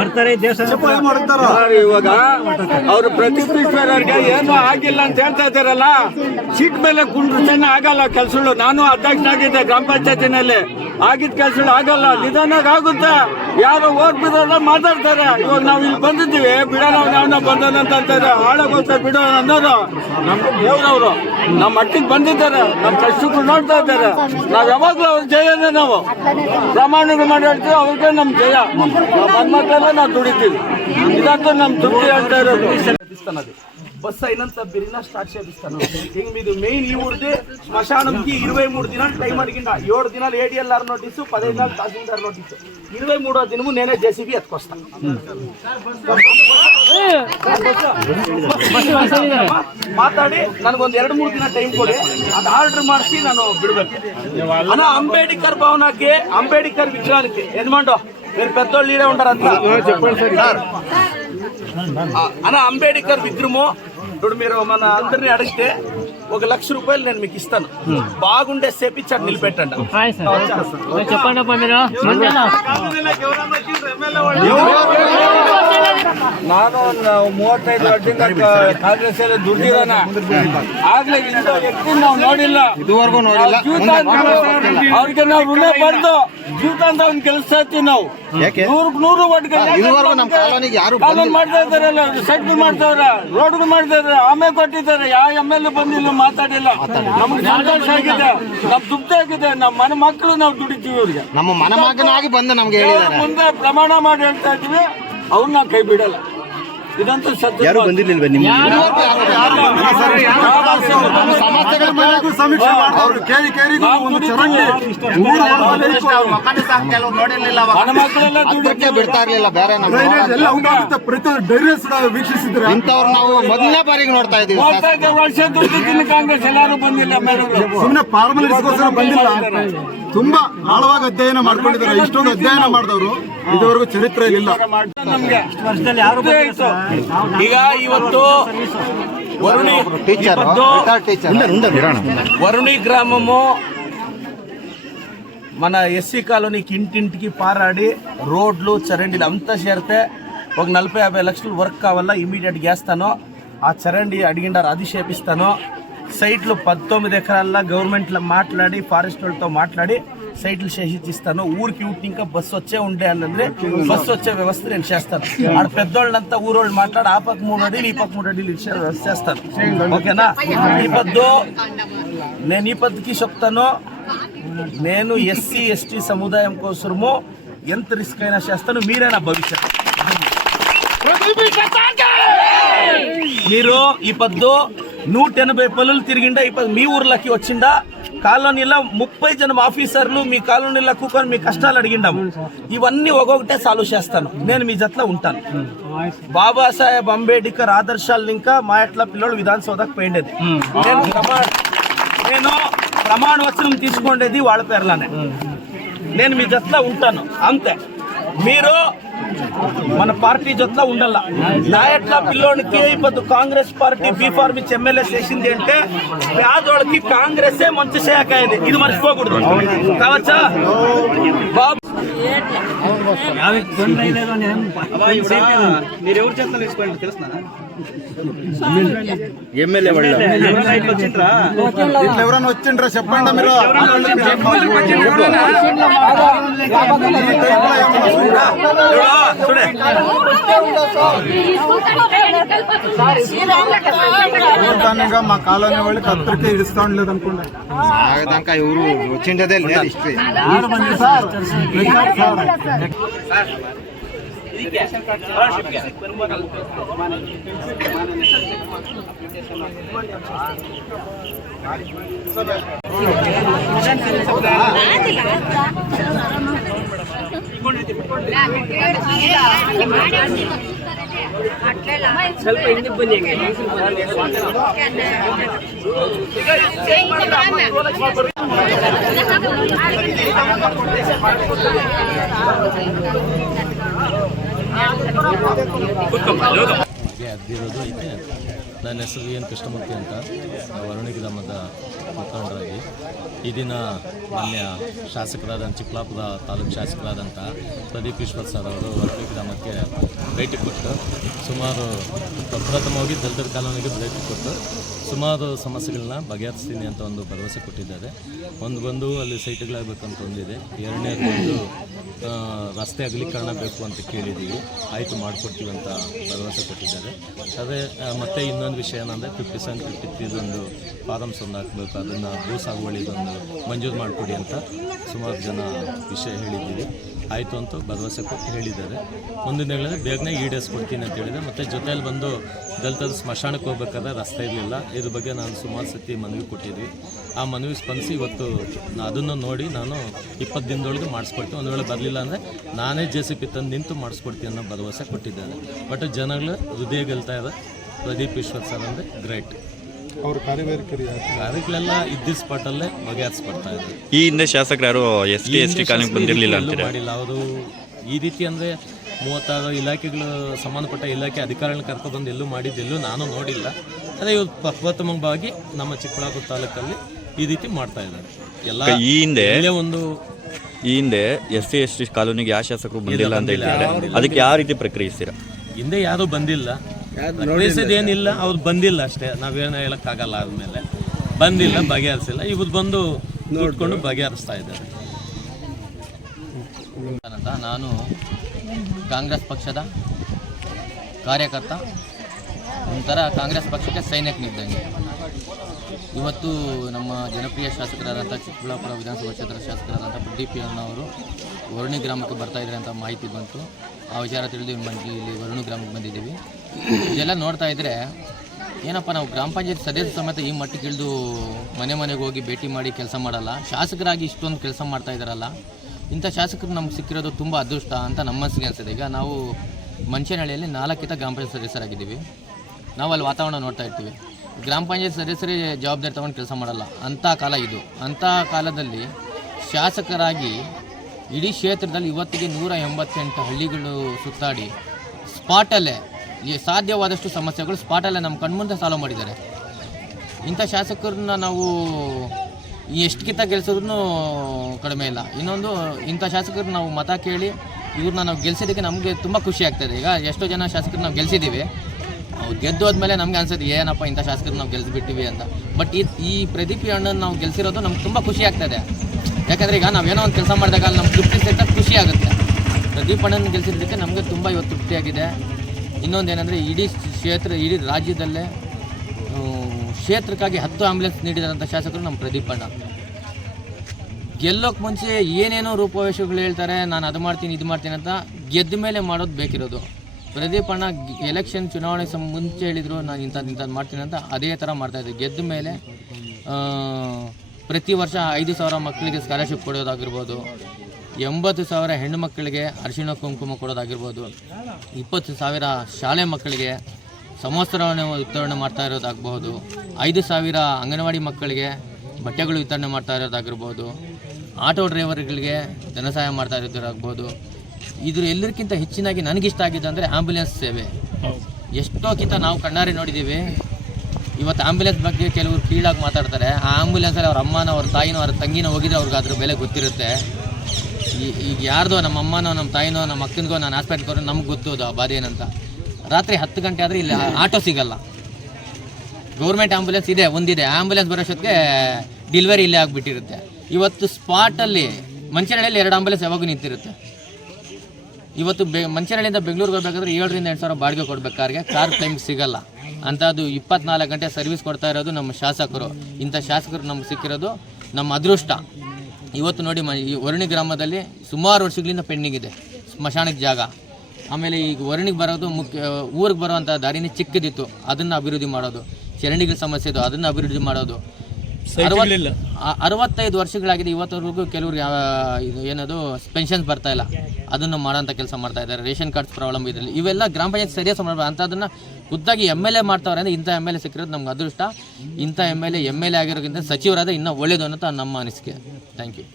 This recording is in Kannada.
ಬರ್ತಾರೆ ಇವಾಗ ಅವರು ಪ್ರತಿಪಕ್ಷದವ್ರಿಗೆ ಏನು ಆಗಿಲ್ಲ ಅಂತ ಹೇಳ್ತಾ ಇದ್ದಾರಲ್ಲ ಸಿಟ್ ಮೇಲೆ ಕುಂಡ್ರೆ ಆಗಲ್ಲ ಕೆಲಸಗಳು. ನಾನು ಅಧ್ಯಕ್ಷನಾಗಿದ್ದೆ ಗ್ರಾಮ ಪಂಚಾಯತಿನಲ್ಲಿ. ಆಗಿದ ಕೆಲಸಗಳು ಆಗಲ್ಲ ನಿಧಾನಾಗ ಆಗುತ್ತೆ. ಯಾರು ಹೋಗ್ಬಿದಾರ ಮಾತಾಡ್ತಾರೆ. ಇವಾಗ ನಾವು ಇಲ್ಲಿ ಬಂದಿದ್ದೀವಿ, ಬಿಡೋಣ ಯಾವನ್ನ ಬಂದನಂತ ಅಂತಾರೆ. ಹಾಳಾಗೋಗ್ತಾರೆ ಬಿಡೋಣ ಅನ್ನೋದು ನಮ್ಮ ದೇವ್ರವರು, ನಮ್ಮ ಅಟ್ಟಿಗೆ ಬಂದಿದ್ದಾರೆ. ನಮ್ಮ ಕಷ್ಟಕ್ಕೂ ನೋಡ್ತಾ ಇದ್ದಾರೆ. ನಾವು ಯಾವಾಗಲೂ ಅವ್ರ ಜಯ ನಾವು. ಪ್ರಮಾಣಿಕ ಮಾತಾಡ್ತೀವಿ ಅವ್ರಿಗೆ ನಮ್ಮ ಜಯ. ನಮ್ಮ ಮಕ್ಕಳೆಲ್ಲ ನಾವು ದುಡಿತೀವಿ. ಇದಂತೂ ನಮ್ಮ ತೃಪ್ತಿ ಹೇಳ್ತಾ ಇರೋದು. బస్సు అయినంత బిరిగిన స్టార్ట్ చేపిస్తాను ఇంక మీది మెయిన్ ఈ ఊరిది శ్మశానంకి ఇరవై మూడు దినాలు టైం అడిగిండ ఏడు దినాలు ఏడిఎల్ఆర్ నోటీసు పదహైదు దినాలు తహసీల్దార్ నోటీసు ఇరవై మూడో దినము నేనే జేసీబీ ఎత్తుకొస్తాను ಮಾತಾಡಿ ನನಗೊಂದು ಎರಡು ಮೂರು ದಿನ ಟೈಮ್ ಕೊಡಿ ಅದು ಆರ್ಡರ್ ಮಾಡಿಸಿ ನಾನು ಬಿಡಬೇಕು అన్న అంబేద్కర్ భవనకి అంబేద్కర్ విగ్రహానికి ఎందుమంటో మీరు పెద్దోళ్ళు ఈడే ఉంటారంత చెప్పండి సార్ అన్న అంబేద్కర్ విగ్రహము ఇప్పుడు మీరు మన అందరినీ అడిగితే ఒక లక్ష రూపాయలు నేను మీకు ఇస్తాను. బాగుండే సేపిచ్చాడు నిలబెట్టండి. చెప్పండి ನಾನು ಒಂದು ಮೂವತ್ತೈದು ವರ್ಷದಿಂದ ಕಾಂಗ್ರೆಸ್ ಅಲ್ಲಿ ದುಡ್ಡಿರೋಣ ಆಗ್ಲೇ ಇಂಥ ವ್ಯಕ್ತಿ ನಾವು ನೋಡಿಲ್ಲ. ಇದುವರೆಗೂ ನೋಡಿಲ್ಲ. ಅವ್ರಿಗೆ ನಾವು ಋಣ ಪಡೆದು ಜೀವಿತ ಅಂತ ಒಂದು ಕೆಲಸ ಇರ್ತೀವಿ ನಾವು. ಯಾಕೆ? ನೂರು ನೂರು ಇದುವರೆಗೂ ನಮ್ಮ ಕಾಲೋನಿಗೆ ಯಾರು ಮಾಡ್ತಾ ಇದಾರಲ್ಲ ಸೆಟ್ಲ್ ಮಾಡ್ತಾವ್ರ ರೋಡ್ಗಳು ಮಾಡ್ತಾ ಇದಾರೆ ಆಮೇಲೆ ಕೊಟ್ಟಿದ್ದಾರೆ ಯಾವ ಎಂ ಎಲ್ ಎ ಬಂದಿಲ್ಲ ಮಾತಾಡಿಲ್ಲ. ನಮ್ಗೆ ಸಂತೋಷ ಆಗಿದೆ ನಮ್ ದುಡ್ಡು ಆಗಿದೆ ನಮ್ಮ ಮನೆ ಮಕ್ಕಳು ನಾವು ದುಡಿತೀವಿ ಇವ್ರಿಗೆ. ನಮ್ಮ ಮನಮಗನಾಗಿ ಬಂದು ನಮ್ಗೆ ಮುಂದೆ ಪ್ರಮಾಣ ಮಾಡಿ ಹೇಳ್ತಾ ಇದ್ವಿ ಅವ್ರನ್ನ ಕೈ ಬಿಡಲ್ಲ. ಇದಂತೂ ಸತ್ಯ ಯಾರು ಬಂದಿರ್ಲಿಲ್ವ ನಿಮ್ಮ ನಮ್ಮ ಸಮಸ್ಯೆಗಳ ಮೇಲೆಗೂ ಸಮೀಕ್ಷೆ ಮಾಡ್ತಾರೆ. ಕೇಳಿ ಕೇಳಿ ಒಂದು ಚರಂಡಿ ಮಕ್ಕಳೆಲ್ಲ ಅದಕ್ಕೆ ಬಿಡ್ತಾ ಇರ್ಲಿಲ್ಲ ಬೇರೆ ನಮ್ಮ ಎಲ್ಲ ಉಂಟಾಗುತ್ತೆ ಪ್ರತಿ ಡೈರೀಸ್ ವೀಕ್ಷಿಸಿದ್ರೆ. ಇಂಥವ್ರು ನಾವು ಮೊದಲನೇ ಬಾರಿಗೆ ನೋಡ್ತಾ ಇದೀವಿ ಸರ್. ಹೋಗ್ತಾ ಇದ್ದೆ ವರ್ಷ ದುಡ್ಡಿದ್ದೀನಿ ಕಾಂಗ್ರೆಸ್ ಎಲ್ಲಾರು ಬಂದಿಲ್ಲ ಮೇಡಮ್ ಸುಮ್ಮನೆ ಫಾರ್ಮಲಿಟಿಗೋಸ್ಕರ ಬಂದಿಲ್ಲ. ತುಂಬಾ ಆಳವಾಗಿ ಅಧ್ಯಯನ ಮಾಡ್ಕೊಂಡಿದ್ದಾರೆ ಇಷ್ಟೊಂದು ಅಧ್ಯಯನ ಮಾಡಿದವರು ಇದುವರೆಗೂ ಚರಿತ್ರೆ ಇಲ್ಲ ನಮ್ಗೆ ವರ್ಷದಲ್ಲಿ ಯಾರು ಇದೇ ಆಯ್ತು. ಈಗ ಇವತ್ತು వరుణి ಟೀಚರ್ ಇವತ್ತು ರಿಟೈರ್ಡ್ ಟೀಚರ್ వరుణి గ్రామము మన ఎస్సీ కాలనీకి ఇంటింటికి పారాడి రోడ్లు చరండీలు అంతా చేరితే ఒక నలభై యాభై లక్షలు వర్క్ కావాలా ఇమీడియట్గా వేస్తాను ఆ చరండి అడిగిండారు అది చేపిస్తాను సైట్లు పంతొమ్మిది ఎకరాల్లో గవర్నమెంట్లో మాట్లాడి ఫారెస్ట్ వాళ్ళతో మాట్లాడి సైట్లు చేసి ఇస్తాను ఊరికి ఊరికి ఇంకా బస్సు వచ్చే ఉండే అంటే బస్సు వచ్చే వ్యవస్థ నేను చేస్తాను. ఆడ పెద్దోళ్ళంతా ఊరోళ్ళు మాట్లాడి ఆ పక్క మూడు అడిలు ఈ పక్క మూడు అడిలు ఇచ్చే వ్యవస్థ చేస్తాను. ఓకేనా? ఈ పద్దు నేను ఈ పద్ధతికి చెప్తాను. నేను ఎస్సీ ఎస్టీ సముదాయం కోసము ఎంత రిస్క్ అయినా చేస్తాను. మీరే నా భవిష్యత్ మీరు ఈ పద్దు నూట ఎనభై పనులు తిరిగిండా పద్దు మీ ఊర్లకి వచ్చిండా కాలనీలో ముప్పై జనం ఆఫీసర్లు మీ కాలనీలో కూకొని మీ కష్టాలు అడిగిండాం. ఇవన్నీ ఒక్కొక్కటే సాల్వ్ చేస్తాను. నేను మీ జట్లో ఉంటాను. బాబాసాహెబ్ అంబేద్కర్ ఆదర్శాలను ఇంకా మా ఎట్ల పిల్లలు విధానసౌధకు పోయిండేది. నేను ప్రమాణ నేను ప్రమాణ వచనం తీసుకుండేది వాళ్ళ పేర్లనే. నేను మీ జట్లో ఉంటాను. అంతే. మీరు మన పార్టీ జట్లా ఉండాల నా ఎట్లా పిల్లోనికి ఇప్పుడు కాంగ్రెస్ పార్టీ బీఫార్మ్ ఇచ్చి ఎమ్మెల్యే చేసింది అంటే పేదోళ్ళకి కాంగ్రెస్ మంచి శాఖ అయింది ఇది మర్చిపోకూడదు కావచ్చా బాబు మీరెవరు చేస్తారో తెలుసు ఎమ్మెల్యే వాళ్ళు ఎవరైనా వచ్చిండ్రా? చెప్పండి మీరు. మా కాలనీ వాళ్ళు కత్తికి ఇస్తా ఉండలేదు అనుకోండి ఎవరు వచ్చిండేదే లేదు హిస్టరీ. సార్. ಸ್ವಲ್ಪ ಹಿಂದಕ್ಕೆ ಬನ್ನಿ ಹಾಗೆ ಅದ್ದಿರೋದು ಐತೆ ನನ್ನ ಹೆಸರು ಏನು ಕೃಷ್ಣಮೂರ್ತಿ ಅಂತ. ನಾವು ವರುಣಿ ಗ್ರಾಮದ ಮುಖಂಡರಾಗಿ. ಈ ದಿನ ಮಾನ್ಯ ಶಾಸಕರಾದಂಥ ಚಿಕ್ಕಲಾಪುರ ತಾಲೂಕು ಶಾಸಕರಾದಂಥ ಪ್ರದೀಪ್ ಈಶ್ವರ್ ಸರ್ ಅವರು ವರುಣಿ ಗ್ರಾಮಕ್ಕೆ ಭೇಟಿ ಕೊಟ್ಟು ಸುಮಾರು ಪ್ರಪ್ರಥಮವಾಗಿ ದಲಿತರ ಕಾಲೋನಿಗೆ ಭೇಟಿ ಕೊಟ್ಟು ಸುಮಾರು ಸಮಸ್ಯೆಗಳನ್ನ ಬಗೆಹರಿಸ್ತೀನಿ ಅಂತ ಒಂದು ಭರವಸೆ ಕೊಟ್ಟಿದ್ದಾರೆ. ಒಂದು ಬಂದು ಅಲ್ಲಿ ಸೈಟ್ಗಳಾಗಬೇಕಂತ ಒಂದಿದೆ. ಎರಡನೇದು ಬಂದು ರಸ್ತೆ ಅಗಲೀಕರಣ ಬೇಕು ಅಂತ ಕೇಳಿದ್ದೀವಿ. ಆಯಿತು ಮಾಡಿಕೊಡ್ತೀವಿ ಅಂತ ಭರವಸೆ ಕೊಟ್ಟಿದ್ದಾರೆ. ಅದೇ ಮತ್ತು ಇನ್ನೊಂದು ವಿಷಯ ಏನಂದರೆ ಫಿಫ್ಟಿ ಸೆವೆನ್ ಫಿಫ್ಟಿ ತ್ರೀದೊಂದು ಫಾರಮ್ಸ್ ಒಂದು ಹಾಕಬೇಕು ಅದನ್ನು ಭೂ ಸಾಗುವಳಿದೊಂದು ಮಂಜೂರು ಮಾಡಿಕೊಡಿ ಅಂತ ಸುಮಾರು ಜನ ವಿಷಯ ಹೇಳಿದ್ದೀವಿ. ಆಯಿತು ಅಂತ ಭರವಸೆ ಕೊಟ್ಟು ಹೇಳಿದ್ದಾರೆ. ಮುಂದಿನ ದಿನಗಳಲ್ಲಿ ಬೇಗನೆ ಈಡೇರಿಸ್ಕೊಡ್ತೀನಿ ಅಂತ ಹೇಳಿದೆ. ಮತ್ತು ಜೊತೆಯಲ್ಲಿ ಬಂದು ದಲಿತರ ಸ್ಮಶಾನಕ್ಕೆ ಹೋಗ್ಬೇಕಾದ್ರೆ ರಸ್ತೆ ಇರಲಿಲ್ಲ. ಇದ್ರ ಬಗ್ಗೆ ನಾನು ಸುಮಾರು ಸತಿ ಮನವಿ ಕೊಟ್ಟಿದ್ವಿ. ಆ ಮನವಿ ಸ್ಪಂದಿಸಿ ಇವತ್ತು ಅದನ್ನು ನೋಡಿ ನಾನು ಇಪ್ಪತ್ತು ದಿನದೊಳಗೆ ಮಾಡಿಸ್ಕೊಡ್ತೀನಿ. ಒಂದು ವೇಳೆ ಬರಲಿಲ್ಲ ಅಂದರೆ ನಾನೇ ಜೆ ಸಿ ಪಿ ತಂದು ನಿಂತು ಮಾಡಿಸ್ಕೊಡ್ತೀನಿ ಅನ್ನೋ ಭರವಸೆ ಕೊಟ್ಟಿದ್ದಾರೆ. ಬಟ್ ಜನಗಳು ಹೃದಯ ಗೆಲ್ತಾ ಇದೆ. ಪ್ರದೀಪ್ ಈಶ್ವರ್ ಸರ್ ಅಂದರೆ ಗ್ರೇಟ್. ಅವ್ರ ಕಾರ್ಯವೈಖರಿ ಇದ್ದಿದ್ದ ಸ್ಪಾಟಲ್ಲೇ ಬಗೆಹರಿಸ್ಬಿಡ್ತಾ ಇದ್ದಾರೆ ಈ ಹಿಂದೆ ಶಾಸಕರು ಯಾರು ಎಸ್ ಟಿ ಎಸ್ ಟಿ ಕಾಲಕ್ಕೆ ಬಂದಿರಲಿಲ್ಲ ಅಂತೀರಾ? ಮಾಡಿಲ್ಲ. ಅವರು ಈ ರೀತಿ ಅಂದರೆ ಮೂವತ್ತಾರು ಇಲಾಖೆಗಳು ಸಂಬಂಧಪಟ್ಟ ಇಲಾಖೆ ಅಧಿಕಾರಿಗಳನ್ನ ಕರ್ಕೊಬಂದು ಎಲ್ಲೂ ಮಾಡಿದ್ದೆಲ್ಲೂ ನಾನು ನೋಡಿಲ್ಲ. ಅದೇ ಇವತ್ತು ಪ್ರಪ್ರಥಮವಾಗಿ ನಮ್ಮ ಚಿಕ್ಕಬಳ್ಳಾಪುರ ತಾಲೂಕಲ್ಲಿ ಈ ರೀತಿ ಮಾಡ್ತಾ ಇದ್ದಾರೆ. ಎಲ್ಲ ಈ ಹಿಂದೆ ಇಲ್ಲೇ ಒಂದು ಈ ಹಿಂದೆ ಎಸ್ ಸಿ ಎಸ್ ಟಿ ಕಾಲೋನಿಗೆ ಯಾವ ಶಾಸಕರು ಬಂದಿಲ್ಲ ಅಂತ ಹೇಳ್ತಾರೆ ಅದಕ್ಕೆ ಯಾವ ರೀತಿ ಪ್ರಕ್ರಿಯಿಸ್ತೀರಾ? ಹಿಂದೆ ಯಾರೂ ಬಂದಿಲ್ಲ. ಏನಿಲ್ಲ ಅವ್ರು ಬಂದಿಲ್ಲ ಅಷ್ಟೇ. ನಾವೇನು ಹೇಳೋಕ್ಕಾಗಲ್ಲ ಆದಮೇಲೆ. ಬಂದಿಲ್ಲ ಬಗೆಹರಿಸಿಲ್ಲ. ಇವ್ರು ಬಂದು ನೋಡ್ಕೊಂಡು ಬಗೆಹರಿಸ್ತಾ ಇದ್ದಾರೆ. ಅಂತ ನಾನು ಕಾಂಗ್ರೆಸ್ ಪಕ್ಷದ ಕಾರ್ಯಕರ್ತ. ಒಂಥರ ಕಾಂಗ್ರೆಸ್ ಪಕ್ಷಕ್ಕೆ ಸೈನಿಕನಿದ್ದಂಗೆ ಇವತ್ತು ನಮ್ಮ ಜನಪ್ರಿಯ ಶಾಸಕರಾದಂಥ ಚಿಕ್ಕಬಳ್ಳಾಪುರ ವಿಧಾನಸಭಾ ಕ್ಷೇತ್ರದ ಶಾಸಕರಾದಂಥ ಪ್ರದೀಪ್ ಅಣ್ಣವರು ವರ್ಣಿ ಗ್ರಾಮಕ್ಕೆ ಬರ್ತಾ ಇದ್ದಾರೆ ಅಂತ ಮಾಹಿತಿ ಬಂತು. ಆ ವಿಚಾರ ತಿಳಿದು ಬಂದು ಇಲ್ಲಿ ವರುಣು ಗ್ರಾಮಕ್ಕೆ ಬಂದಿದ್ದೀವಿ. ಇದೆಲ್ಲ ನೋಡ್ತಾ ಇದ್ದರೆ ಏನಪ್ಪ, ನಾವು ಗ್ರಾಮ ಪಂಚಾಯತ್ ಸದಸ್ಯ ಸಮೇತ ಈ ಮಟ್ಟಿಗೆ ಇಳಿದು ಮನೆ ಮನೆಗೆ ಹೋಗಿ ಭೇಟಿ ಮಾಡಿ ಕೆಲಸ ಮಾಡಲ್ಲ. ಶಾಸಕರಾಗಿ ಇಷ್ಟೊಂದು ಕೆಲಸ ಮಾಡ್ತಾ ಇದ್ದಾರಲ್ಲ ಇಂಥ ಶಾಸಕರು ನಮ್ಗೆ ಸಿಕ್ಕಿರೋದು ತುಂಬ ಅದೃಷ್ಟ ಅಂತ ನಮ್ಮ ಮನಸ್ಸಿಗೆ ಅನಿಸಿದೆ ಈಗ ನಾವು ಮಂಚನಹಳ್ಳಿಯಲ್ಲಿ ನಾಲ್ಕಿತ ಗ್ರಾಮ ಪಂಚಾಯತ್ ಸದಸ್ಯರಾಗಿದ್ದೀವಿ. ನಾವು ಅಲ್ಲಿ ವಾತಾವರಣ ನೋಡ್ತಾ ಇರ್ತೀವಿ. ಗ್ರಾಮ ಪಂಚಾಯತ್ ಸದಸ್ಯರೇ ಜವಾಬ್ದಾರಿ ತಗೊಂಡು ಕೆಲಸ ಮಾಡಲ್ಲ. ಅಂಥ ಕಾಲ ಇದು. ಅಂಥ ಕಾಲದಲ್ಲಿ ಶಾಸಕರಾಗಿ ಇಡೀ ಕ್ಷೇತ್ರದಲ್ಲಿ ಇವತ್ತಿಗೆ ನೂರ ಎಂಬತ್ತೆಂಟು ಹಳ್ಳಿಗಳು ಸುತ್ತಾಡಿ ಸ್ಪಾಟಲ್ಲೇ ಈ ಸಾಧ್ಯವಾದಷ್ಟು ಸಮಸ್ಯೆಗಳು ಸ್ಪಾಟಲ್ಲೇ ನಮ್ಮ ಕಣ್ಮುಂದೆ ಸಾಲ್ವ್ ಮಾಡಿದ್ದಾರೆ. ಇಂಥ ಶಾಸಕರನ್ನ ನಾವು ಎಷ್ಟು ಕಿತ್ತ ಗೆಲ್ಸಿದ್ರು ಕಡಿಮೆ ಇಲ್ಲ. ಇನ್ನೊಂದು, ಇಂಥ ಶಾಸಕರು ನಾವು ಮತ ಕೇಳಿ ಇವ್ರನ್ನ ನಾವು ಗೆಲ್ಸಿದ್ದಕ್ಕೆ ನಮಗೆ ತುಂಬ ಖುಷಿ ಆಗ್ತದೆ. ಈಗ ಎಷ್ಟೋ ಜನ ಶಾಸಕರು ನಾವು ಗೆಲ್ಸಿದ್ದೀವಿ. ಅವ್ರು ಗೆದ್ದು ಹೋದ್ಮೇಲೆ ನಮಗೆ ಅನ್ಸುತ್ತೆ, ಏನಪ್ಪ ಇಂಥ ಶಾಸಕರು ನಾವು ಗೆಲ್ಸಿಬಿಟ್ಟಿವಿ ಅಂತ. ಬಟ್ ಈ ಈ ಪ್ರದೀಪ್ ಅಣ್ಣನ ನಾವು ಗೆಲ್ಸಿರೋದು ನಮ್ಗೆ ತುಂಬ ಖುಷಿ ಆಗ್ತದೆ. ಯಾಕಂದರೆ ಈಗ ನಾವೇನೋ ಒಂದು ಕೆಲಸ ಮಾಡಿದಾಗ ಅಲ್ಲಿ ನಮ್ಗೆ ತೃಪ್ತಿ ಸಹಿತ ಖುಷಿ ಆಗುತ್ತೆ. ಪ್ರದೀಪ್ ಅಣ್ಣನ ಗೆಲ್ಸಿದ್ದಕ್ಕೆ ನಮಗೆ ತುಂಬ ಇವತ್ತು ತೃಪ್ತಿಯಾಗಿದೆ ಇನ್ನೊಂದು ಏನಂದರೆ ಇಡೀ ಕ್ಷೇತ್ರ, ಇಡೀ ರಾಜ್ಯದಲ್ಲೇ ಕ್ಷೇತ್ರಕ್ಕಾಗಿ ಹತ್ತು ಆಂಬ್ಯುಲೆನ್ಸ್ ನೀಡಿದಂಥ ಶಾಸಕರು ನಮ್ಮ ಪ್ರದೀಪ್ ಅಣ್ಣ. ಗೆಲ್ಲೋಕೆ ಮುಂಚೆ ಏನೇನೋ ರೂಪವೇಶಗಳು ಹೇಳ್ತಾರೆ, ನಾನು ಅದು ಮಾಡ್ತೀನಿ, ಇದು ಮಾಡ್ತೀನಿ ಅಂತ ಗೆದ್ದ ಮೇಲೆ ಮಾಡೋದು ಬೇಕಿರೋದು. ಪ್ರದೀಪ್ ಅಣ್ಣ ಎಲೆಕ್ಷನ್ ಚುನಾವಣೆ ಸಮ ಮುಂಚೆ ಹೇಳಿದರು, ನಾನು ಇಂಥದ್ದು ಇಂಥದ್ದು ಮಾಡ್ತೀನಿ ಅಂತ ಅದೇ ಥರ ಮಾಡ್ತಾಯಿದ್ದೆ ಗೆದ್ದ ಮೇಲೆ ಪ್ರತಿ ವರ್ಷ ಐದು ಸಾವಿರ ಮಕ್ಕಳಿಗೆ ಸ್ಕಾಲರ್ಶಿಪ್ ಕೊಡೋದಾಗಿರ್ಬೋದು ಎಂಬತ್ತು ಸಾವಿರ ಹೆಣ್ಣು ಮಕ್ಕಳಿಗೆ ಅರಿಶಿಣ ಕುಂಕುಮ ಕೊಡೋದಾಗಿರ್ಬೋದು ಇಪ್ಪತ್ತು ಸಾವಿರ ಶಾಲೆ ಮಕ್ಕಳಿಗೆ ಸಮವಸ್ತ್ರವನ್ನು ವಿತರಣೆ ಮಾಡ್ತಾ ಇರೋದಾಗಬಹುದು ಐದು ಸಾವಿರ ಅಂಗನವಾಡಿ ಮಕ್ಕಳಿಗೆ ಬಟ್ಟೆಗಳು ವಿತರಣೆ ಮಾಡ್ತಾ ಇರೋದಾಗಿರ್ಬೋದು ಆಟೋ ಡ್ರೈವರ್ಗಳಿಗೆ ಧನ ಸಹಾಯ ಮಾಡ್ತಾ ಇರೋದಾಗ್ಬೋದು. ಇದ್ರ ಎಲ್ಲರಿಗಿಂತ ಹೆಚ್ಚಿನಾಗಿ ನನಗಿಷ್ಟ ಆಗಿದ್ದು ಅಂದರೆ ಆಂಬ್ಯುಲೆನ್ಸ್ ಸೇವೆ. ಎಷ್ಟೋಕ್ಕಿಂತ ನಾವು ಕಣ್ಣಾರೆ ನೋಡಿದ್ದೀವಿ ಇವತ್ತು ಆಂಬ್ಯುಲೆನ್ಸ್ ಬಗ್ಗೆ ಕೆಲವರು ಕೀಳಾಗಿ ಮಾತಾಡ್ತಾರೆ. ಆ ಆಂಬ್ಯುಲೆನ್ಸಲ್ಲಿ ಅವ್ರ ಅಮ್ಮನ, ಅವ್ರ ತಾಯಿನೋ, ಅವ್ರ ತಂಗಿನೋ ಹೋಗಿದ್ರೆ ಅವ್ರಿಗೆ ಅದ್ರ ಬೆಲೆ ಗೊತ್ತಿರುತ್ತೆ. ಈಗ ಯಾರ್ದೋ ನಮ್ಮ ಅಮ್ಮನೋ, ನಮ್ಮ ತಾಯಿನೋ, ನಮ್ಮ ಅಕ್ಕನಿಗೋ ನಾನು ಹಾಸ್ಪಿಟ್ಲ್ಗೆ ಹೋದ್ರೆ ನಮ್ಗೆ ಗೊತ್ತು ಅದು ಆ ಬಾಧೆ ಏನಂತ. ರಾತ್ರಿ ಹತ್ತು ಗಂಟೆ ಆದರೆ ಇಲ್ಲಿ ಆಟೋ ಸಿಗಲ್ಲ. ಗೌರ್ಮೆಂಟ್ ಆಂಬುಲೆನ್ಸ್ ಇದೆ, ಒಂದಿದೆ. ಆಂಬುಲೆನ್ಸ್ ಬರೋಷ್ಟೊತ್ತಿಗೆ ಡಿಲ್ವರಿ ಇಲ್ಲೇ ಆಗಿಬಿಟ್ಟಿರುತ್ತೆ. ಇವತ್ತು ಸ್ಪಾಟಲ್ಲಿ ಮಂಚನಹಳ್ಳಿಯಲ್ಲಿ ಎರಡು ಆಂಬುಲೆನ್ಸ್ ಯಾವಾಗೂ ನಿಂತಿರುತ್ತೆ. ಇವತ್ತು ಬೆ ಮಂಚನಹಳ್ಳಿಯಿಂದ ಬೆಂಗಳೂರಿಗೆ ಹೋಗ್ಬೇಕಾದ್ರೆ ಏಳರಿಂದ ಎಂಟು ಸಾವಿರ ಬಾಡಿಗೆ ಕೊಡಬೇಕಾದ್ರೆ ಕಾರ್ ಟೈಮ್ ಸಿಗಲ್ಲ. ಅಂಥದ್ದು ಇಪ್ಪತ್ನಾಲ್ಕು ಗಂಟೆ ಸರ್ವಿಸ್ ಕೊಡ್ತಾ ಇರೋದು ನಮ್ಮ ಶಾಸಕರು. ಇಂಥ ಶಾಸಕರು ನಮ್ಗೆ ಸಿಕ್ಕಿರೋದು ನಮ್ಮ ಅದೃಷ್ಟ. ಇವತ್ತು ನೋಡಿ ಮ, ಈ ವರ್ಣಿ ಗ್ರಾಮದಲ್ಲಿ ಸುಮಾರು ವರ್ಷಗಳಿಂದ ಪೆಂಡಿಂಗ್ ಇದೆ ಸ್ಮಶಾನಕ್ಕೆ ಜಾಗ. ಆಮೇಲೆ ಈಗ ವರ್ಣಿಗೆ ಬರೋದು ಮುಖ್ಯ, ಊರಿಗೆ ಬರುವಂಥ ದಾರಿನೇ ಚಿಕ್ಕದಿತ್ತು. ಅದನ್ನು ಅಭಿವೃದ್ಧಿ ಮಾಡೋದು. ಚರಂಡಿಗಳ ಸಮಸ್ಯೆ ಇದು ಅದನ್ನು ಅಭಿವೃದ್ಧಿ ಮಾಡೋದು. ಅರವತ್ತೈದು ವರ್ಷಗಳಾಗಿದೆ ಇವತ್ತವರೆಗೂ ಕೆಲವ್ರಿಗೆ ಇದು ಏನದು ಪೆನ್ಷನ್ಸ್ ಬರ್ತಾ ಇಲ್ಲ. ಅದನ್ನು ಮಾಡೋಂಥ ಕೆಲಸ ಮಾಡ್ತಾ ಇದ್ದಾರೆ. ರೇಷನ್ ಕಾರ್ಡ್ಸ್ ಪ್ರಾಬ್ಲಮ್ ಇದರಲ್ಲಿ. ಇವೆಲ್ಲ ಗ್ರಾಮ ಪಂಚಾಯತ್ ಸರಿಯಾಗಿ ಮಾಡಬೇಕು ಅದನ್ನ ಖುದ್ದಾಗಿ ಎಂ ಎಲ್ ಎ ಮಾಡ್ತಾವ್ರೆ ಅಂದರೆ ಇಂಥ ಎಂ ಎಲ್ ಎ ಸಿಕ್ಕಿರೋದು ನಮ್ಗೆ ಅದೃಷ್ಟ. ಇಂಥ M L A M L A ಆಗಿರೋಕ್ಕಿಂತ ಸಚಿವರಾದ ಇನ್ನೂ ಒಳ್ಳೇದು ಅನ್ನೋದು ನಮ್ಮ ಅನಿಸಿಕೆ. Thank you